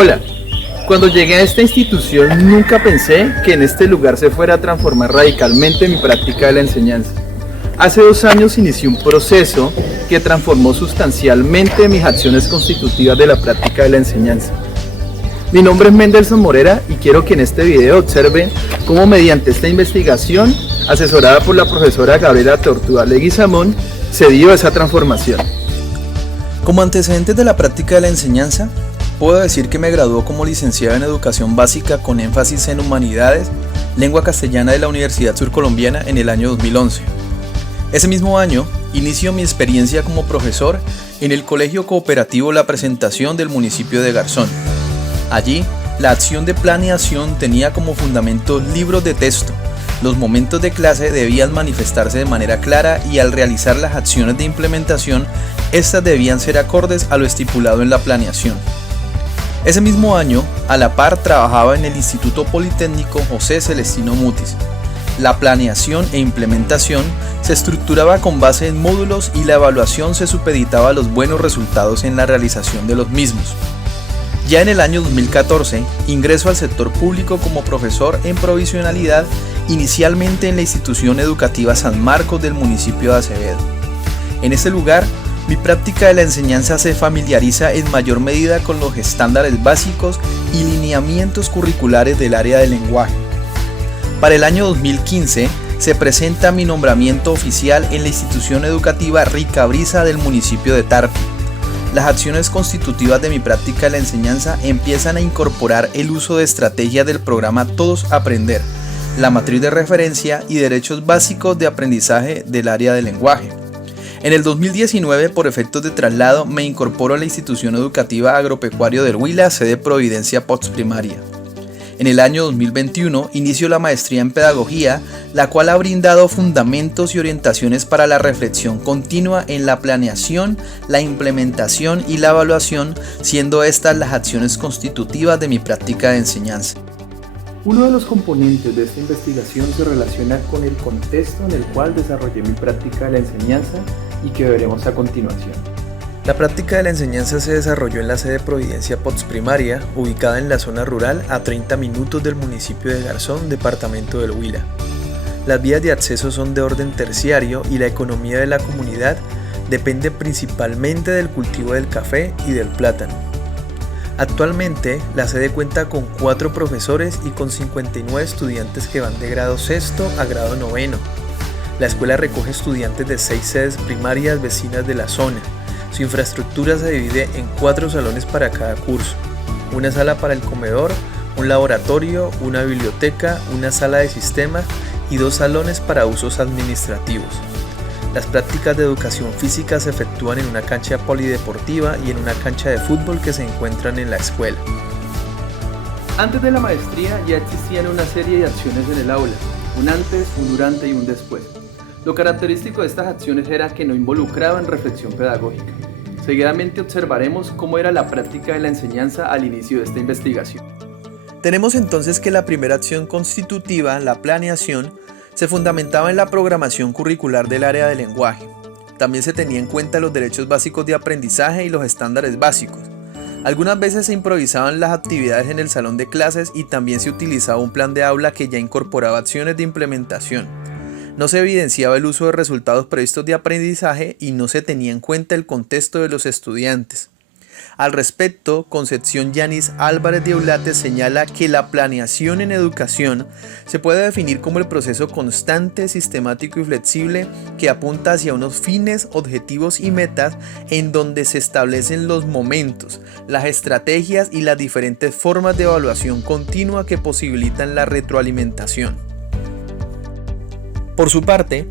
Hola, cuando llegué a esta institución nunca pensé que en este lugar se fuera a transformar radicalmente mi práctica de la enseñanza. Hace 2 años inicié un proceso que transformó sustancialmente mis acciones constitutivas de la práctica de la enseñanza. Mi nombre es Mendelson Morera y quiero que en este video observen cómo mediante esta investigación, asesorada por la profesora Gabriela Tortuga Leguizamón, se dio esa transformación. Como antecedentes de la práctica de la enseñanza, puedo decir que me graduó como licenciado en Educación Básica con énfasis en Humanidades, Lengua Castellana de la Universidad Surcolombiana en el año 2011. Ese mismo año, inicio mi experiencia como profesor en el Colegio Cooperativo La Presentación del municipio de Garzón. Allí, la acción de planeación tenía como fundamento libros de texto. Los momentos de clase debían manifestarse de manera clara y al realizar las acciones de implementación, estas debían ser acordes a lo estipulado en la planeación. Ese mismo año, a la par trabajaba en el Instituto Politécnico José Celestino Mutis. La planeación e implementación se estructuraba con base en módulos y la evaluación se supeditaba a los buenos resultados en la realización de los mismos. Ya en el año 2014, ingreso al sector público como profesor en provisionalidad, inicialmente en la institución educativa San Marcos del municipio de Acevedo. En este lugar, mi práctica de la enseñanza se familiariza en mayor medida con los estándares básicos y lineamientos curriculares del área del lenguaje. Para el año 2015 se presenta mi nombramiento oficial en la institución educativa Rica Brisa del municipio de Tarpio. Las acciones constitutivas de mi práctica de la enseñanza empiezan a incorporar el uso de estrategias del programa Todos Aprender, la matriz de referencia y derechos básicos de aprendizaje del área del lenguaje. En el 2019, por efectos de traslado, me incorporo a la institución educativa Agropecuario del Huila, sede Providencia Postprimaria. En el año 2021 inicio la maestría en Pedagogía, la cual ha brindado fundamentos y orientaciones para la reflexión continua en la planeación, la implementación y la evaluación, siendo estas las acciones constitutivas de mi práctica de enseñanza. Uno de los componentes de esta investigación se relaciona con el contexto en el cual desarrollé mi práctica de la enseñanza y que veremos a continuación. La práctica de la enseñanza se desarrolló en la sede Providencia Postprimaria, ubicada en la zona rural a 30 minutos del municipio de Garzón, departamento del Huila. Las vías de acceso son de orden terciario y la economía de la comunidad depende principalmente del cultivo del café y del plátano. Actualmente, la sede cuenta con 4 profesores y con 59 estudiantes que van de grado sexto a grado noveno. La escuela recoge estudiantes de 6 sedes primarias vecinas de la zona. Su infraestructura se divide en 4 salones para cada curso, una sala para el comedor, un laboratorio, una biblioteca, una sala de sistemas y 2 salones para usos administrativos. Las prácticas de educación física se efectúan en una cancha polideportiva y en una cancha de fútbol que se encuentran en la escuela. Antes de la maestría ya existían una serie de acciones en el aula, un antes, un durante y un después. Lo característico de estas acciones era que no involucraban reflexión pedagógica. Seguidamente observaremos cómo era la práctica de la enseñanza al inicio de esta investigación. Tenemos entonces que la primera acción constitutiva, la planeación, se fundamentaba en la programación curricular del área del lenguaje. También se tenía en cuenta los derechos básicos de aprendizaje y los estándares básicos. Algunas veces se improvisaban las actividades en el salón de clases y también se utilizaba un plan de aula que ya incorporaba acciones de implementación. No se evidenciaba el uso de resultados previstos de aprendizaje y no se tenía en cuenta el contexto de los estudiantes. Al respecto, Concepción Yanis Álvarez de Eulate señala que la planeación en educación se puede definir como el proceso constante, sistemático y flexible que apunta hacia unos fines, objetivos y metas en donde se establecen los momentos, las estrategias y las diferentes formas de evaluación continua que posibilitan la retroalimentación. Por su parte,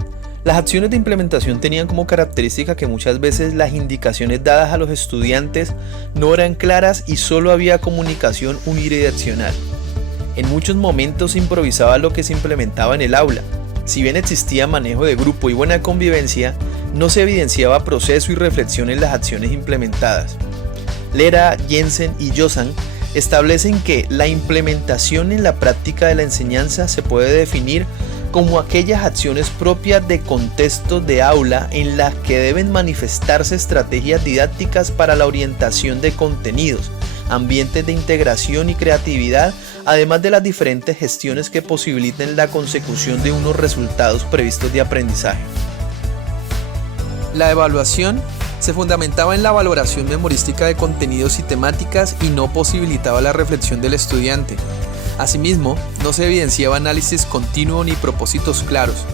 las acciones de implementación tenían como característica que muchas veces las indicaciones dadas a los estudiantes no eran claras y solo había comunicación unidireccional. En muchos momentos se improvisaba lo que se implementaba en el aula. Si bien existía manejo de grupo y buena convivencia, no se evidenciaba proceso y reflexión en las acciones implementadas. Lera, Jensen y Josan establecen que la implementación en la práctica de la enseñanza se puede definir como aquellas acciones propias de contextos de aula en las que deben manifestarse estrategias didácticas para la orientación de contenidos, ambientes de integración y creatividad, además de las diferentes gestiones que posibiliten la consecución de unos resultados previstos de aprendizaje. La evaluación se fundamentaba en la valoración memorística de contenidos y temáticas y no posibilitaba la reflexión del estudiante. Asimismo, no se evidenciaba análisis continuo ni propósitos claros.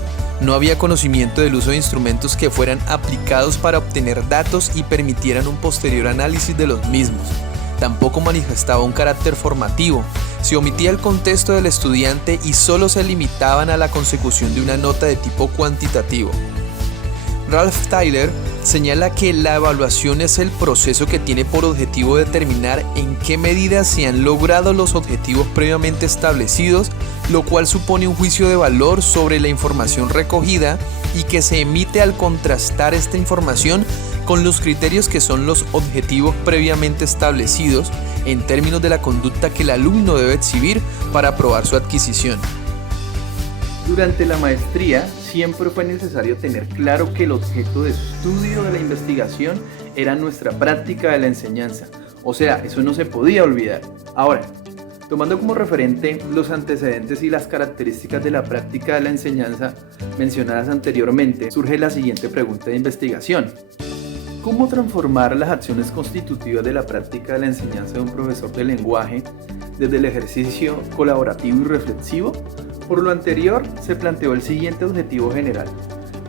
No había conocimiento del uso de instrumentos que fueran aplicados para obtener datos y permitieran un posterior análisis de los mismos. Tampoco manifestaba un carácter formativo. Se omitía el contexto del estudiante y solo se limitaban a la consecución de una nota de tipo cuantitativo. Ralph Tyler señala que la evaluación es el proceso que tiene por objetivo determinar en qué medida se han logrado los objetivos previamente establecidos, lo cual supone un juicio de valor sobre la información recogida y que se emite al contrastar esta información con los criterios que son los objetivos previamente establecidos en términos de la conducta que el alumno debe exhibir para aprobar su adquisición. Durante la maestría siempre fue necesario tener claro que el objeto de estudio de la investigación era nuestra práctica de la enseñanza. O sea, eso no se podía olvidar. Ahora, tomando como referente los antecedentes y las características de la práctica de la enseñanza mencionadas anteriormente, surge la siguiente pregunta de investigación. ¿Cómo transformar las acciones constitutivas de la práctica de la enseñanza de un profesor de lenguaje desde el ejercicio colaborativo y reflexivo? Por lo anterior, se planteó el siguiente objetivo general: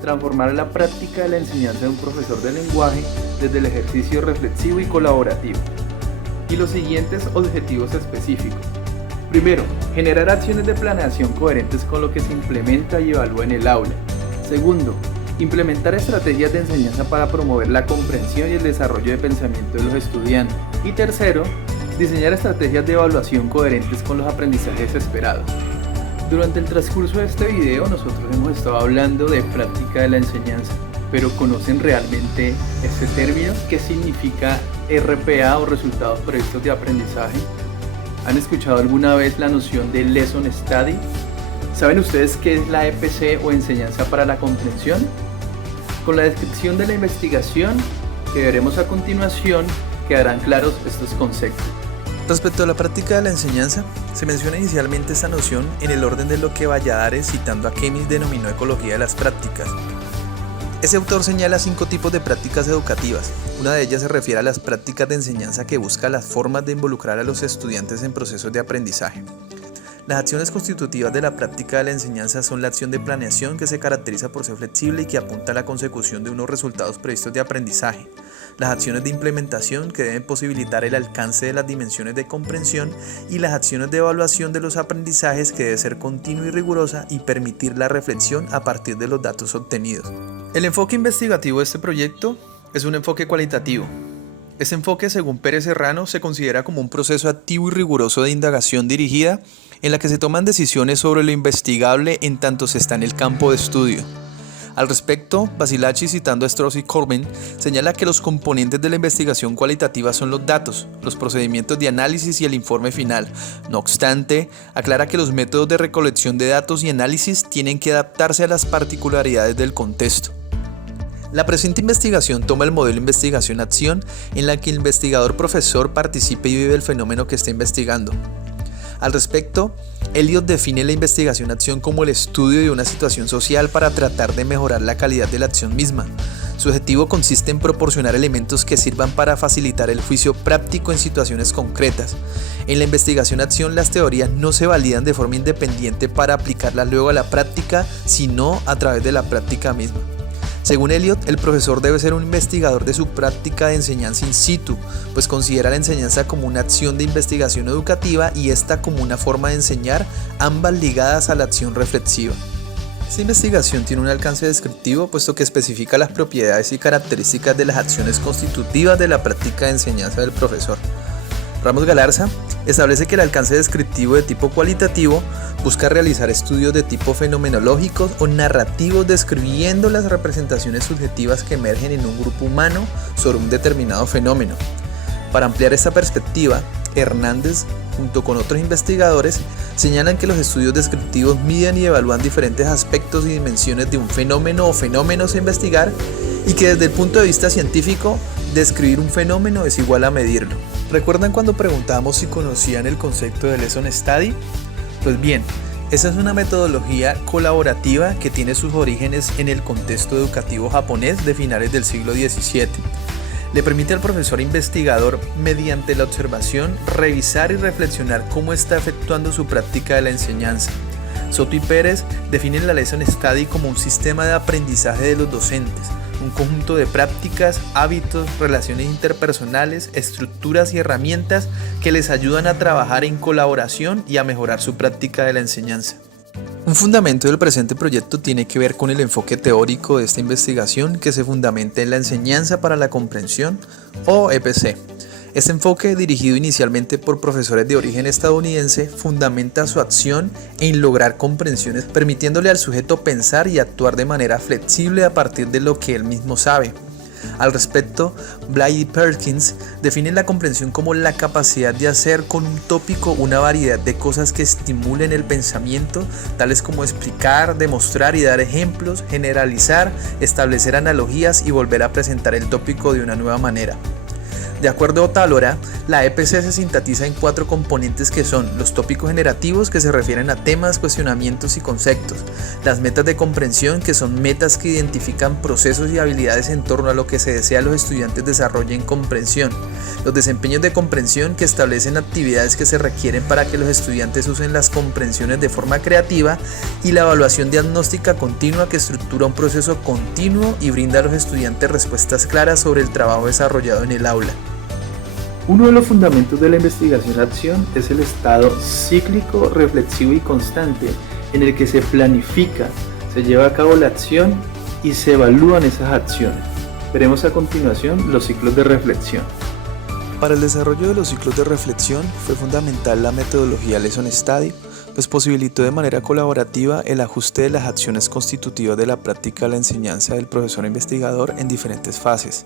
transformar la práctica de la enseñanza de un profesor de lenguaje desde el ejercicio reflexivo y colaborativo. Y los siguientes objetivos específicos. Primero, generar acciones de planeación coherentes con lo que se implementa y evalúa en el aula. Segundo, implementar estrategias de enseñanza para promover la comprensión y el desarrollo de pensamiento de los estudiantes. Y tercero, diseñar estrategias de evaluación coherentes con los aprendizajes esperados. Durante el transcurso de este video nosotros hemos estado hablando de práctica de la enseñanza, pero ¿conocen realmente este término? ¿Qué significa RPA o resultados previstos de aprendizaje? ¿Han escuchado alguna vez la noción de Lesson Study? ¿Saben ustedes qué es la EPC o enseñanza para la comprensión? Con la descripción de la investigación que veremos a continuación quedarán claros estos conceptos. Respecto a la práctica de la enseñanza, se menciona inicialmente esta noción en el orden de lo que Valladares, citando a Kemis, denominó ecología de las prácticas. Ese autor señala 5 tipos de prácticas educativas. Una de ellas se refiere a las prácticas de enseñanza que busca las formas de involucrar a los estudiantes en procesos de aprendizaje. Las acciones constitutivas de la práctica de la enseñanza son la acción de planeación, que se caracteriza por ser flexible y que apunta a la consecución de unos resultados previstos de aprendizaje. Las acciones de implementación, que deben posibilitar el alcance de las dimensiones de comprensión, y las acciones de evaluación de los aprendizajes, que debe ser continua y rigurosa y permitir la reflexión a partir de los datos obtenidos. El enfoque investigativo de este proyecto es un enfoque cualitativo. Este enfoque, según Pérez Serrano, se considera como un proceso activo y riguroso de indagación dirigida en la que se toman decisiones sobre lo investigable en tanto se está en el campo de estudio. Al respecto, Basilacci, citando a Strauss y Corbin, señala que los componentes de la investigación cualitativa son los datos, los procedimientos de análisis y el informe final. No obstante, aclara que los métodos de recolección de datos y análisis tienen que adaptarse a las particularidades del contexto. La presente investigación toma el modelo investigación-acción, en la que el investigador-profesor participa y vive el fenómeno que está investigando. Al respecto, Eliot define la investigación-acción como el estudio de una situación social para tratar de mejorar la calidad de la acción misma. Su objetivo consiste en proporcionar elementos que sirvan para facilitar el juicio práctico en situaciones concretas. En la investigación-acción, las teorías no se validan de forma independiente para aplicarlas luego a la práctica, sino a través de la práctica misma. Según Eliot, el profesor debe ser un investigador de su práctica de enseñanza in situ, pues considera la enseñanza como una acción de investigación educativa y esta como una forma de enseñar, ambas ligadas a la acción reflexiva. Esta investigación tiene un alcance descriptivo, puesto que especifica las propiedades y características de las acciones constitutivas de la práctica de enseñanza del profesor. Ramos Galarza establece que el alcance descriptivo de tipo cualitativo busca realizar estudios de tipo fenomenológicos o narrativos describiendo las representaciones subjetivas que emergen en un grupo humano sobre un determinado fenómeno. Para ampliar esta perspectiva, Hernández, junto con otros investigadores, señalan que los estudios descriptivos miden y evalúan diferentes aspectos y dimensiones de un fenómeno o fenómenos a investigar y que desde el punto de vista científico, describir un fenómeno es igual a medirlo. ¿Recuerdan cuando preguntamos si conocían el concepto de Lesson Study? Pues bien, esa es una metodología colaborativa que tiene sus orígenes en el contexto educativo japonés de finales del siglo XVII. Le permite al profesor investigador, mediante la observación, revisar y reflexionar cómo está efectuando su práctica de la enseñanza. Soto y Pérez definen la Lesson Study como un sistema de aprendizaje de los docentes, un conjunto de prácticas, hábitos, relaciones interpersonales, estructuras y herramientas que les ayudan a trabajar en colaboración y a mejorar su práctica de la enseñanza. Un fundamento del presente proyecto tiene que ver con el enfoque teórico de esta investigación que se fundamenta en la enseñanza para la comprensión o EPC. Este enfoque, dirigido inicialmente por profesores de origen estadounidense, fundamenta su acción en lograr comprensiones, permitiéndole al sujeto pensar y actuar de manera flexible a partir de lo que él mismo sabe. Al respecto, Bly y Perkins definen la comprensión como la capacidad de hacer con un tópico una variedad de cosas que estimulen el pensamiento, tales como explicar, demostrar y dar ejemplos, generalizar, establecer analogías y volver a presentar el tópico de una nueva manera. De acuerdo a Otalora, la EPC se sintetiza en 4 componentes que son los tópicos generativos, que se refieren a temas, cuestionamientos y conceptos; las metas de comprensión, que son metas que identifican procesos y habilidades en torno a lo que se desea los estudiantes desarrollen comprensión; los desempeños de comprensión, que establecen actividades que se requieren para que los estudiantes usen las comprensiones de forma creativa; y la evaluación diagnóstica continua, que estructura un proceso continuo y brinda a los estudiantes respuestas claras sobre el trabajo desarrollado en el aula. Uno de los fundamentos de la investigación-acción es el estado cíclico, reflexivo y constante en el que se planifica, se lleva a cabo la acción y se evalúan esas acciones. Veremos a continuación los ciclos de reflexión. Para el desarrollo de los ciclos de reflexión fue fundamental la metodología Lesson Study, pues posibilitó de manera colaborativa el ajuste de las acciones constitutivas de la práctica de la enseñanza del profesor investigador en diferentes fases.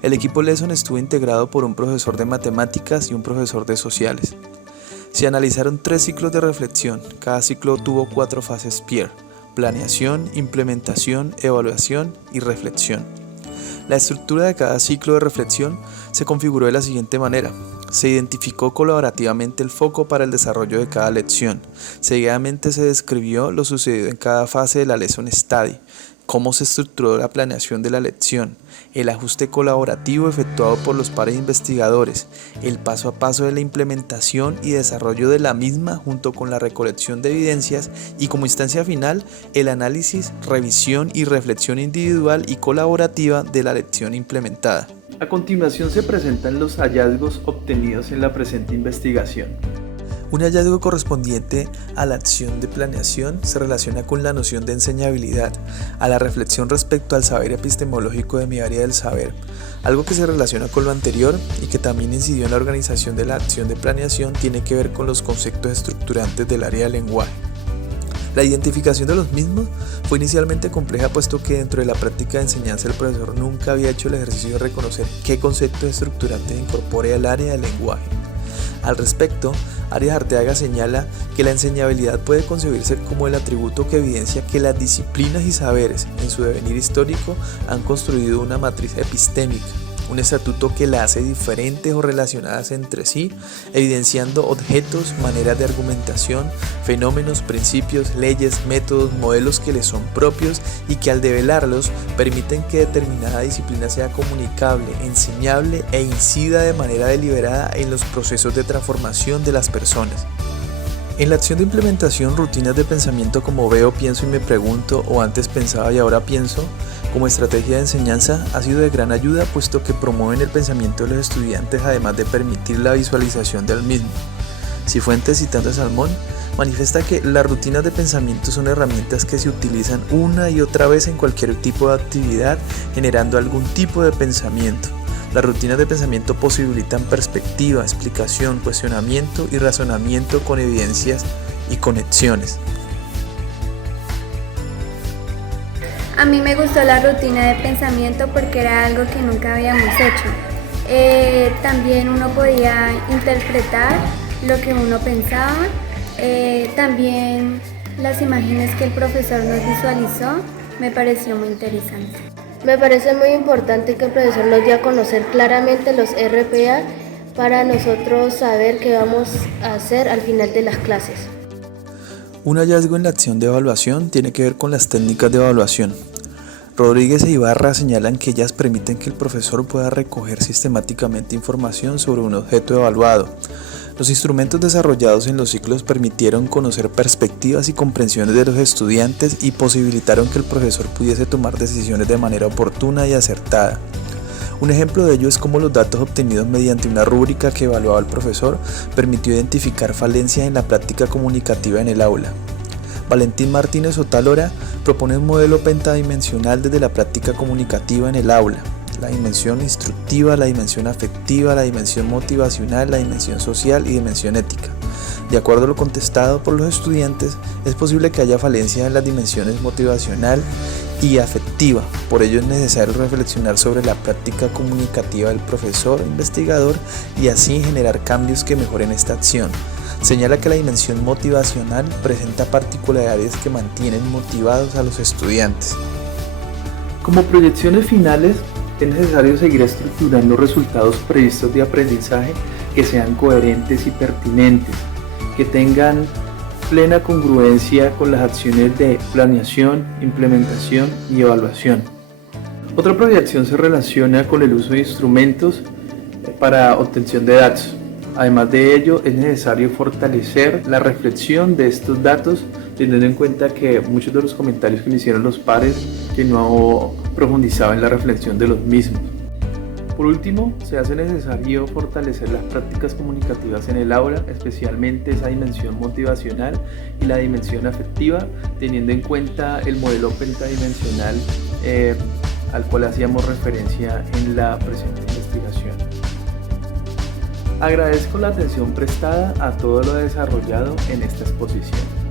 El equipo Lesson estuvo integrado por un profesor de matemáticas y un profesor de sociales. Se analizaron 3 ciclos de reflexión, cada ciclo tuvo 4 fases PEER: planeación, implementación, evaluación y reflexión. La estructura de cada ciclo de reflexión se configuró de la siguiente manera. Se identificó colaborativamente el foco para el desarrollo de cada lección. Seguidamente se describió lo sucedido en cada fase de la Lesson Study, cómo se estructuró la planeación de la lección, el ajuste colaborativo efectuado por los pares investigadores, el paso a paso de la implementación y desarrollo de la misma junto con la recolección de evidencias y como instancia final el análisis, revisión y reflexión individual y colaborativa de la lección implementada. A continuación se presentan los hallazgos obtenidos en la presente investigación. Un hallazgo correspondiente a la acción de planeación se relaciona con la noción de enseñabilidad, a la reflexión respecto al saber epistemológico de mi área del saber, algo que se relaciona con lo anterior y que también incidió en la organización de la acción de planeación tiene que ver con los conceptos estructurantes del área del lenguaje. La identificación de los mismos fue inicialmente compleja, puesto que dentro de la práctica de enseñanza el profesor nunca había hecho el ejercicio de reconocer qué conceptos estructurantes incorpore al área del lenguaje. Al respecto, Arias Arteaga señala que la enseñabilidad puede concebirse como el atributo que evidencia que las disciplinas y saberes en su devenir histórico han construido una matriz epistémica, un estatuto que las hace diferentes o relacionadas entre sí, evidenciando objetos, maneras de argumentación, fenómenos, principios, leyes, métodos, modelos que les son propios y que al develarlos permiten que determinada disciplina sea comunicable, enseñable e incida de manera deliberada en los procesos de transformación de las personas. En la acción de implementación, rutinas de pensamiento como veo, pienso y me pregunto, o antes pensaba y ahora pienso, como estrategia de enseñanza ha sido de gran ayuda, puesto que promueven el pensamiento de los estudiantes además de permitir la visualización del mismo. Cifuentes, citando a Salmón, manifiesta que las rutinas de pensamiento son herramientas que se utilizan una y otra vez en cualquier tipo de actividad, generando algún tipo de pensamiento. Las rutinas de pensamiento posibilitan perspectiva, explicación, cuestionamiento y razonamiento con evidencias y conexiones. A mí me gustó la rutina de pensamiento porque era algo que nunca habíamos hecho. También uno podía interpretar lo que uno pensaba. También las imágenes que el profesor nos visualizó me pareció muy interesante. Me parece muy importante que el profesor nos dé a conocer claramente los RPA para nosotros saber qué vamos a hacer al final de las clases. Un hallazgo en la acción de evaluación tiene que ver con las técnicas de evaluación. Rodríguez e Ibarra señalan que ellas permiten que el profesor pueda recoger sistemáticamente información sobre un objeto evaluado. Los instrumentos desarrollados en los ciclos permitieron conocer perspectivas y comprensiones de los estudiantes y posibilitaron que el profesor pudiese tomar decisiones de manera oportuna y acertada. Un ejemplo de ello es cómo los datos obtenidos mediante una rúbrica que evaluaba al profesor permitió identificar falencias en la práctica comunicativa en el aula. Valentín Martínez Otálora propone un modelo pentadimensional desde la práctica comunicativa en el aula: la dimensión instructiva, la dimensión afectiva, la dimensión motivacional, la dimensión social y dimensión ética. De acuerdo a lo contestado por los estudiantes, es posible que haya falencias en las dimensiones motivacional y afectiva. Por ello es necesario reflexionar sobre la práctica comunicativa del profesor o investigador y así generar cambios que mejoren esta acción. Señala que la dimensión motivacional presenta particularidades que mantienen motivados a los estudiantes. Como proyecciones finales, es necesario seguir estructurando resultados previstos de aprendizaje que sean coherentes y pertinentes, que tengan plena congruencia con las acciones de planeación, implementación y evaluación. Otra proyección se relaciona con el uso de instrumentos para obtención de datos. Además de ello, es necesario fortalecer la reflexión de estos datos, teniendo en cuenta que muchos de los comentarios que me hicieron los pares que no profundizaban en la reflexión de los mismos. Por último, se hace necesario fortalecer las prácticas comunicativas en el aula, especialmente esa dimensión motivacional y la dimensión afectiva, teniendo en cuenta el modelo pentadimensional al cual hacíamos referencia en la presente investigación. Agradezco la atención prestada a todo lo desarrollado en esta exposición.